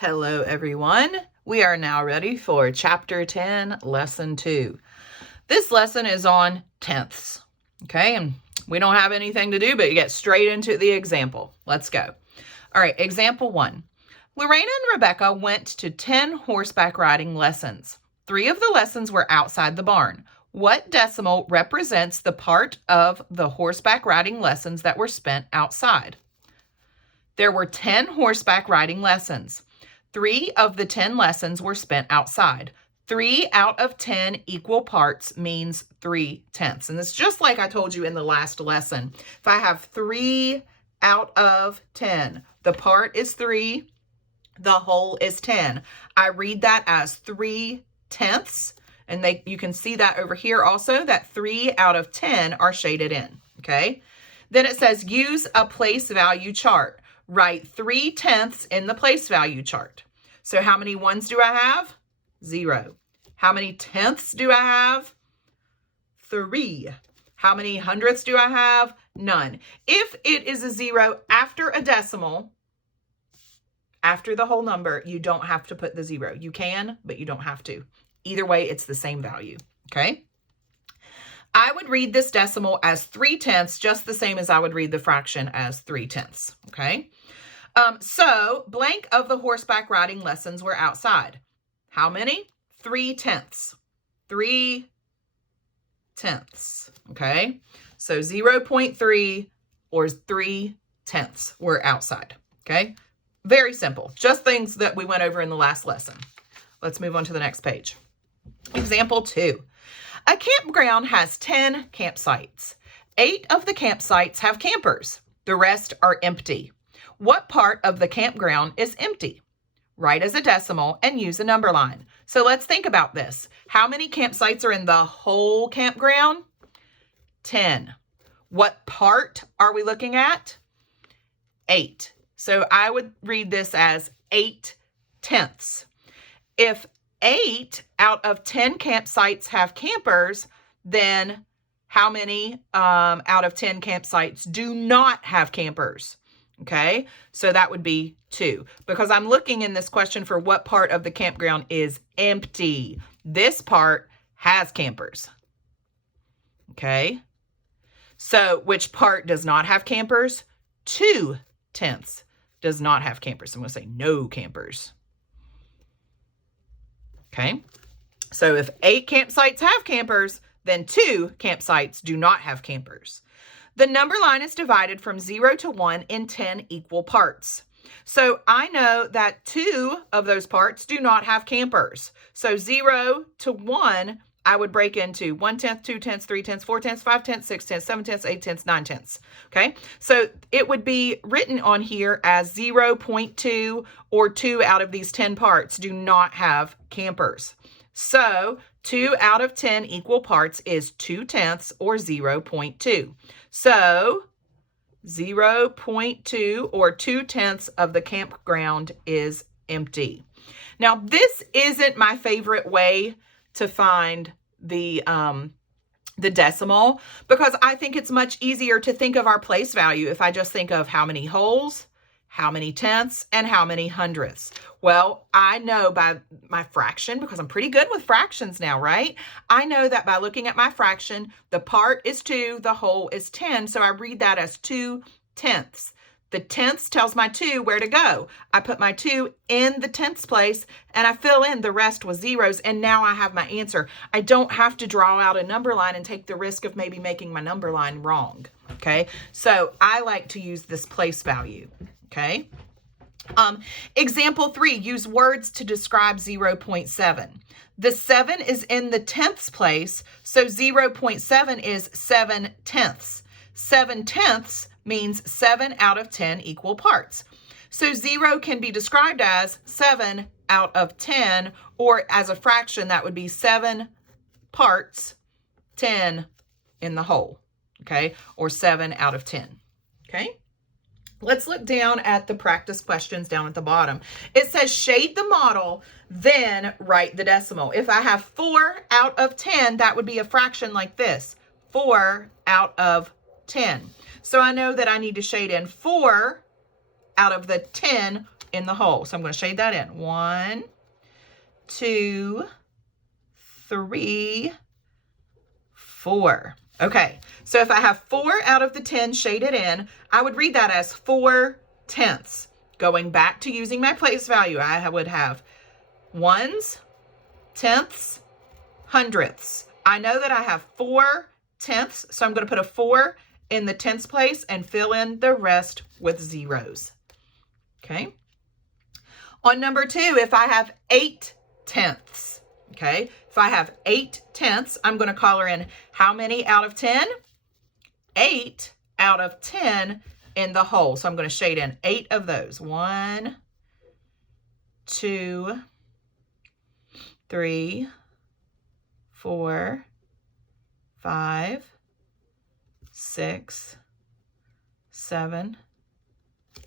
Hello, everyone. We are now ready for Chapter 10, Lesson 2. This lesson is on tenths, okay? And we don't have anything to do, but you get straight into the example. Let's go. All right, example 1. Lorena and Rebecca went to 10 horseback riding lessons. 3 of the lessons were outside the barn. What decimal represents the part of the horseback riding lessons that were spent outside? There were 10 horseback riding lessons. 3 of the 10 lessons were spent outside. 3 out of 10 equal parts means 3/10. And it's just like I told you in the last lesson. If I have 3 out of 10, the part is 3, the whole is 10. I read that as 3/10. And you can see that over here also, that 3 out of 10 are shaded in, okay? Then it says use a place value chart. Write 3/10 in the place value chart. So how many ones do I have? 0. How many tenths do I have? 3. How many hundredths do I have? None. If it is a 0 after a decimal, after the whole number, you don't have to put the 0. You can, but you don't have to. Either way, it's the same value, okay? I would read this decimal as 3/10, just the same as I would read the fraction as 3/10, okay? So blank of the horseback riding lessons were outside. How many? 3/10. 3/10, okay? So 0.3 or 3/10 were outside, okay? Very simple, just things that we went over in the last lesson. Let's move on to the next page. Example 2. A campground has 10 campsites. 8 of the campsites have campers. The rest are empty. What part of the campground is empty? Write as a decimal and use a number line. So let's think about this. How many campsites are in the whole campground? 10. What part are we looking at? 8. So I would read this as 8/10. If 8 out of 10 campsites have campers, then how many out of 10 campsites do not have campers? Okay, so that would be 2, because I'm looking in this question for what part of the campground is empty. This part has campers. Okay, so which part does not have campers? 2/10 does not have campers. I'm going to say no campers. Okay, so if 8 campsites have campers, then 2 campsites do not have campers. The number line is divided from 0 to 1 in 10 equal parts. So I know that 2 of those parts do not have campers. So 0 to 1, I would break into 1/10, 2/10, 3/10, 4/10, 5/10, 6/10, 7/10, 8/10, 9/10. Okay, so it would be written on here as 0.2 or 2 out of these 10 parts do not have campers. So 2 out of 10 equal parts is 2/10 or 0.2. So 0.2 or 2/10 of the campground is empty. Now, this isn't my favorite way to find the decimal, because I think it's much easier to think of our place value if I just think of how many wholes, how many tenths, and how many hundredths. Well, I know by my fraction, because I'm pretty good with fractions now, right? I know that by looking at my fraction, the part is 2, the whole is 10, so I read that as 2/10. The tenths tells my 2 where to go. I put my 2 in the tenths place, and I fill in the rest with zeros, and now I have my answer. I don't have to draw out a number line and take the risk of maybe making my number line wrong, okay? So I like to use this place value, okay? Example 3, use words to describe 0.7. The 7 is in the tenths place, so 0.7 is 7/10. 7/10 means 7 out of 10 equal parts. So 0 can be described as 7 out of 10, or as a fraction, that would be 7 parts, 10 in the whole, okay? Or 7 out of 10, okay? Let's look down at the practice questions down at the bottom. It says shade the model, then write the decimal. If I have 4 out of 10, that would be a fraction like this, 4 out of 10. So I know that I need to shade in 4 out of the 10 in the whole. So I'm going to shade that in. 1, 2, 3, 4. Okay, so if I have 4 out of the 10 shaded in, I would read that as 4/10. Going back to using my place value, I would have ones, tenths, hundredths. I know that I have 4/10, so I'm going to put a 4 in the tenths place and fill in the rest with zeros. Okay. On number 2, if I have 8/10, okay, if I have 8/10, I'm going to color in how many out of 10? 8 out of 10 in the whole. So I'm going to shade in 8 of those. 1, 2, 3, 4, 5, 6, 7,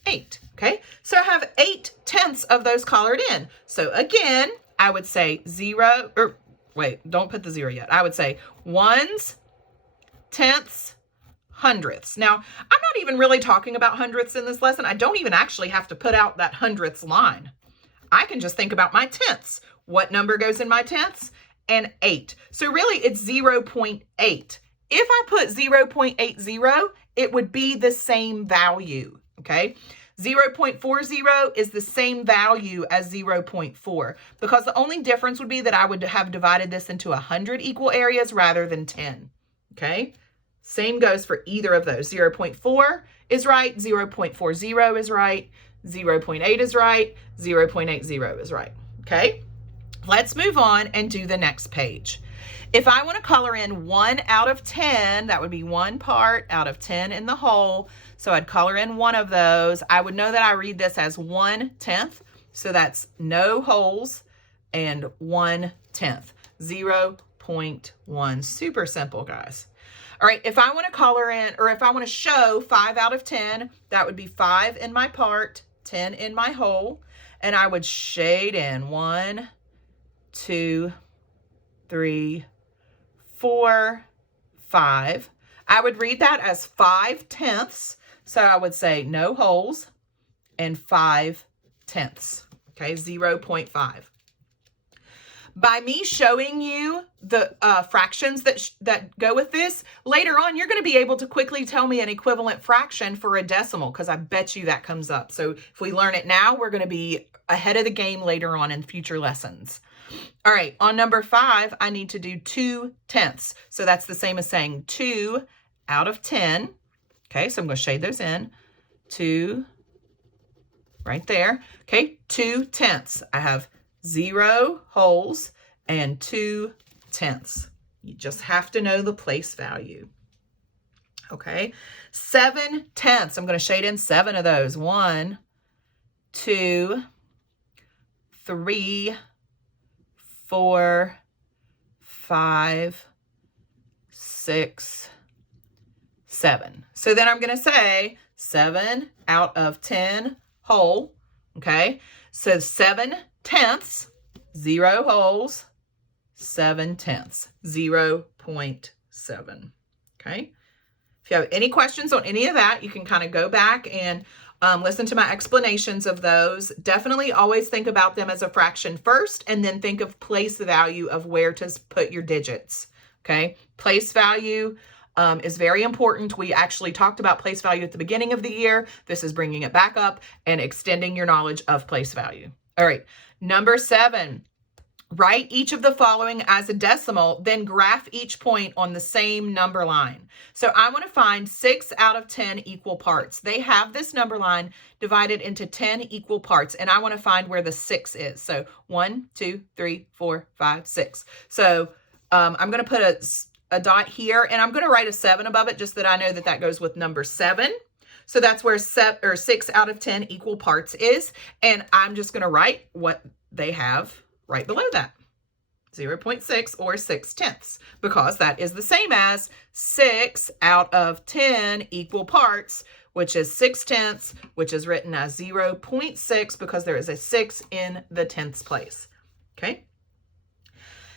8. Okay, so I have 8/10 of those colored in. So again, I would say 0, or wait, don't put the 0 yet. I would say ones, tenths, hundredths. Now, I'm not even really talking about hundredths in this lesson. I don't even actually have to put out that hundredths line. I can just think about my tenths. What number goes in my tenths? And 8. So really it's 0.8. If I put 0.80, it would be the same value, okay? 0.40 is the same value as 0.4 because the only difference would be that I would have divided this into 100 equal areas rather than 10, okay? Same goes for either of those. 0.4 is right, 0.40 is right, 0.8 is right, 0.80 is right, okay? Let's move on and do the next page. If I want to color in 1 out of 10, that would be 1 part out of 10 in the whole. So I'd color in 1 of those. I would know that I read this as 1/10. So that's no holes and 1/10, 0.1. Super simple, guys. All right, if I want to color in, or if I want to show 5 out of 10, that would be 5 in my part, 10 in my whole. And I would shade in 1, 2, 3, 4, 5. I would read that as 5/10. So I would say no holes and 5/10. Okay, 0.5. By me showing you the fractions that go with this, later on you're going to be able to quickly tell me an equivalent fraction for a decimal because I bet you that comes up. So if we learn it now, we're going to be ahead of the game later on in future lessons. All right, on number 5, I need to do 2/10. So that's the same as saying 2 out of 10. Okay, so I'm going to shade those in. 2 right there. Okay, 2/10. I have 0 holes and 2/10. You just have to know the place value. Okay, 7/10. I'm going to shade in 7 of those. 1, 2, 3, 4, 5, 6, 7. So then I'm going to say 7 out of 10 whole. Okay, so 7/10, 0 holes, 7/10, 0.7. Okay, if you have any questions on any of that, you can kind of go back and listen to my explanations of those. Definitely always think about them as a fraction first, and then think of place value of where to put your digits. Okay, place value is very important. We actually talked about place value at the beginning of the year. This is bringing it back up and extending your knowledge of place value. All right, number 7. Write each of the following as a decimal, then graph each point on the same number line. So I want to find 6 out of 10 equal parts. They have this number line divided into 10 equal parts, and I want to find where the 6 is. So 1, 2, 3, 4, 5, 6. So I'm going to put a dot here, and I'm going to write a 7 above it just that I know that that goes with number 7. So that's where 6 out of 10 equal parts is, and I'm just going to write what they have right below that, 0.6 or 6/10, because that is the same as 6 out of 10 equal parts, which is 6/10, which is written as 0.6 because there is a 6 in the tenths place. Okay.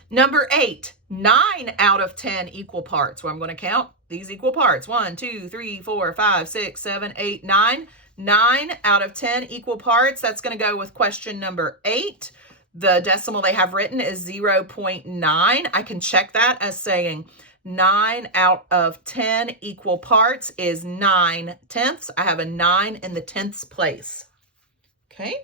Number 8, 9 out of 10 equal parts. Well, I'm going to count these equal parts. 1, 2, 3, 4, 5, 6, 7, 8, 9. 9 out of 10 equal parts. That's going to go with question number 8. The decimal they have written is 0.9. I can check that as saying 9 out of 10 equal parts is 9/10. I have a 9 in the 10th place. Okay.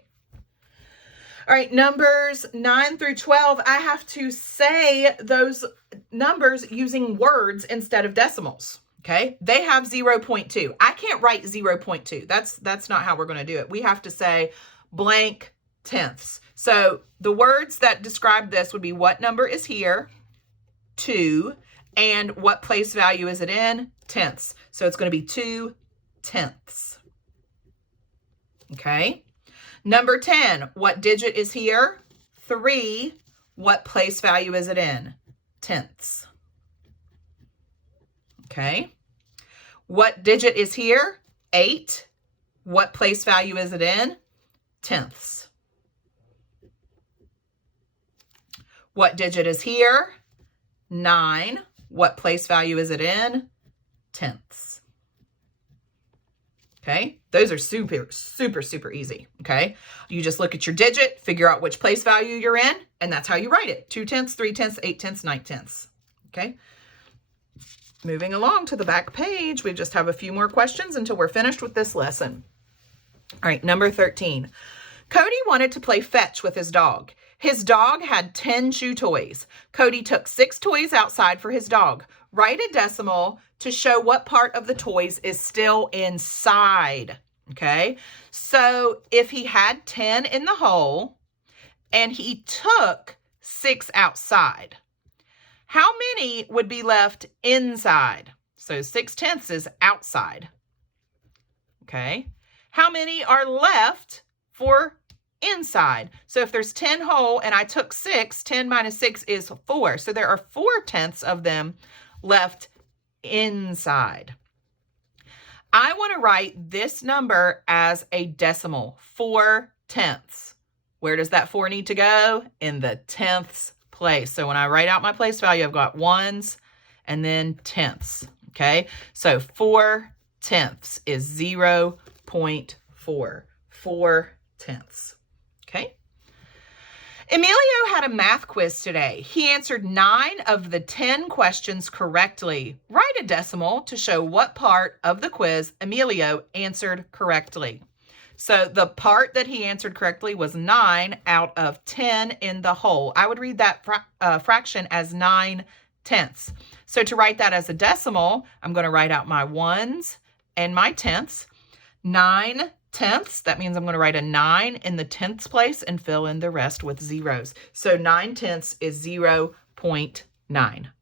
All right, numbers 9 through 12, I have to say those numbers using words instead of decimals. Okay, they have 0.2. I can't write 0.2. That's not how we're going to do it. We have to say blank tenths. So the words that describe this would be what number is here, 2, and what place value is it in, tenths. So it's going to be 2/10. Okay. Number 10, what digit is here? 3. What place value is it in? Tenths. Okay. What digit is here? 8. What place value is it in? Tenths. What digit is here? 9. What place value is it in? Tenths. Okay, those are super, super, super easy. Okay, you just look at your digit, figure out which place value you're in, and that's how you write it. 2/10, 3/10, 8/10, 9/10. Okay, moving along to the back page, we just have a few more questions until we're finished with this lesson. All right, number 13. Cody wanted to play fetch with his dog. His dog had 10 chew toys. Cody took 6 toys outside for his dog. Write a decimal to show what part of the toys is still inside. Okay, so if he had 10 in the hole and he took 6 outside, how many would be left inside? So 6/10 is outside. Okay, how many are left for inside? So if there's 10 whole and I took 6, 10 minus 6 is 4. So there are 4/10 of them left inside. I want to write this number as a decimal, 4/10. Where does that 4 need to go? In the 10ths place. So when I write out my place value, I've got ones and then tenths. Okay, so 4/10 is 0.4. 4/10. Okay. Emilio had a math quiz today. He answered 9 of the 10 questions correctly. Write a decimal to show what part of the quiz Emilio answered correctly. So the part that he answered correctly was 9 out of 10 in the whole. I would read that fraction as 9/10. So to write that as a decimal, I'm going to write out my ones and my tenths. 9/10. That means I'm going to write a 9 in the 10ths place and fill in the rest with zeros. So 9/10 is 0.9.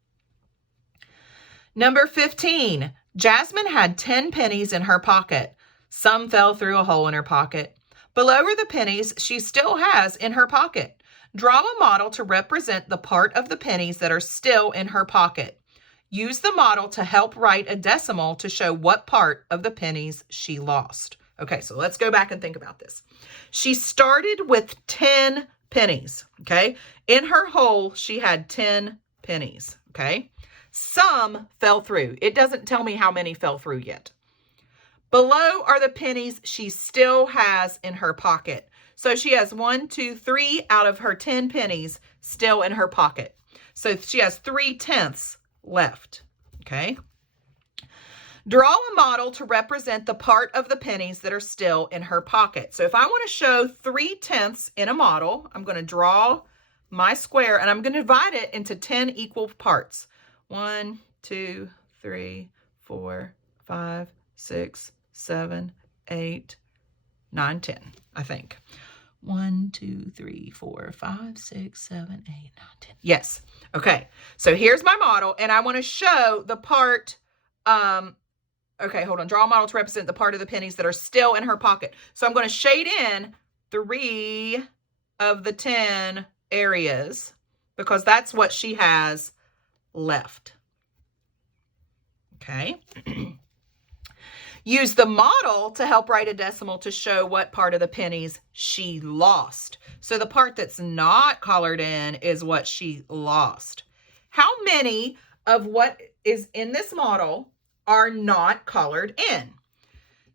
Number 15. Jasmine had 10 pennies in her pocket. Some fell through a hole in her pocket. Below are the pennies she still has in her pocket. Draw a model to represent the part of the pennies that are still in her pocket. Use the model to help write a decimal to show what part of the pennies she lost. Okay, so let's go back and think about this. She started with 10 pennies, okay? In her hole, she had 10 pennies, okay? Some fell through. It doesn't tell me how many fell through yet. Below are the pennies she still has in her pocket. So she has 1, 2, 3 out of her 10 pennies still in her pocket. So she has 3/10 left, okay? Draw a model to represent the part of the pennies that are still in her pocket. So if I want to show 3/10 in a model, I'm going to draw my square and I'm going to divide it into 10 equal parts. 1, 2, 3, 4, 5, 6, 7, 8, 9, 10, I think. 1, 2, 3, 4, 5, 6, 7, 8, 9, 10. Yes. Okay. So here's my model and I want to show the part, okay, hold on. Draw a model to represent the part of the pennies that are still in her pocket. So I'm going to shade in 3 of the 10 areas because that's what she has left. Okay. Use the model to help write a decimal to show what part of the pennies she lost. So the part that's not colored in is what she lost. How many of what is in this model are not colored in?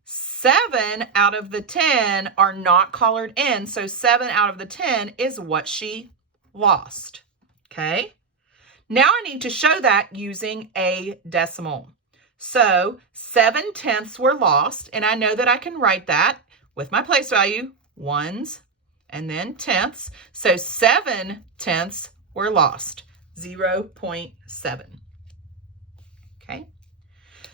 7 out of the 10 are not colored in, so 7 out of the 10 is what she lost, okay? Now I need to show that using a decimal. So 7/10 were lost, and I know that I can write that with my place value, ones, and then tenths. So 7/10 were lost, 0.7, okay?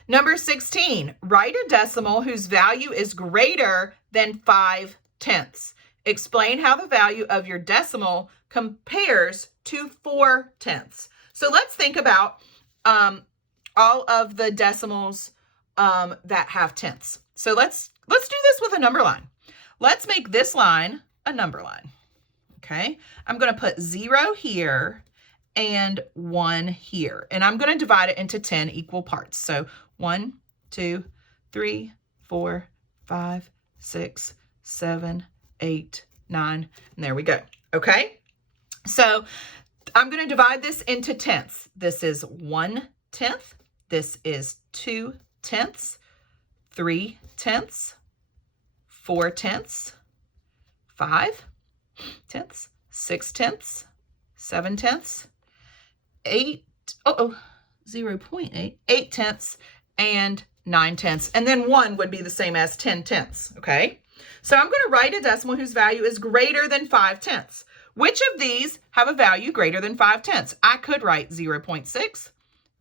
Number 16, write a decimal whose value is greater than 5/10. Explain how the value of your decimal compares to 4/10. So let's think about all of the decimals that have tenths. So let's do this with a number line. Let's make this line a number line, okay? I'm going to put 0 here and 1 here, and I'm going to divide it into 10 equal parts. So 1, 2, 3, 4, 5, 6, 7, 8, 9, and there we go, okay? So I'm going to divide this into tenths. This is 1/10. This is 2/10, 3/10, 4/10, 5/10, 6/10, 7/10, 0.8, 8/10, and 9/10. And then 1 would be the same as 10/10, okay? So I'm going to write a decimal whose value is greater than 5/10. Which of these have a value greater than 5/10? I could write 0.6,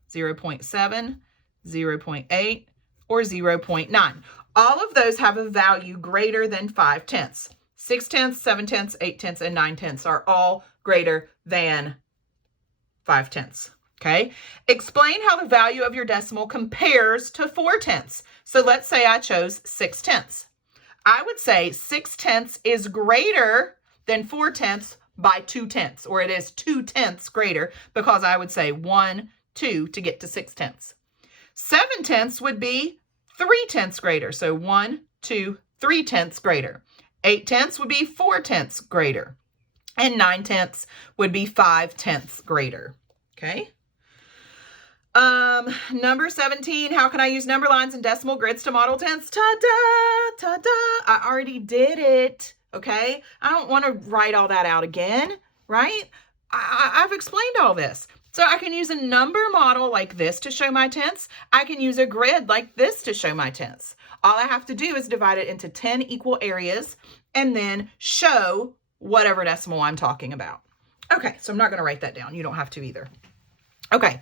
0.7, 0.8, or 0.9. All of those have a value greater than 5/10. 6/10, 7/10, 8/10, and 9/10 are all greater than 5/10. Okay? Explain how the value of your decimal compares to 4/10. So let's say I chose 6/10. I would say 6/10 is greater than 4/10 by 2/10, or it is 2/10 greater, because I would say 1, 2 to get to 6/10. 7/10 would be 3/10 greater, so 1, 2, 3/10 greater. 8/10 would be 4/10 greater, and 9/10 would be 5/10 greater. Okay. Number 17, how can I use number lines and decimal grids to model tenths? Ta-da, ta-da. I already did it. Okay. I don't want to write all that out again, right? I've explained all this. So I can use a number model like this to show my tenths. I can use a grid like this to show my tenths. All I have to do is divide it into 10 equal areas and then show whatever decimal I'm talking about. Okay, so I'm not going to write that down. You don't have to either. Okay,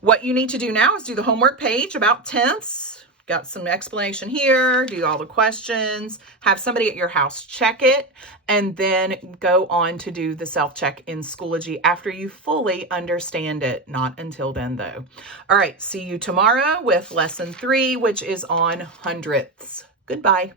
what you need to do now is do the homework page about tenths. Got some explanation here, do all the questions, have somebody at your house check it, and then go on to do the self-check in Schoology after you fully understand it. Not until then, though. All right, see you tomorrow with lesson 3, which is on hundredths. Goodbye.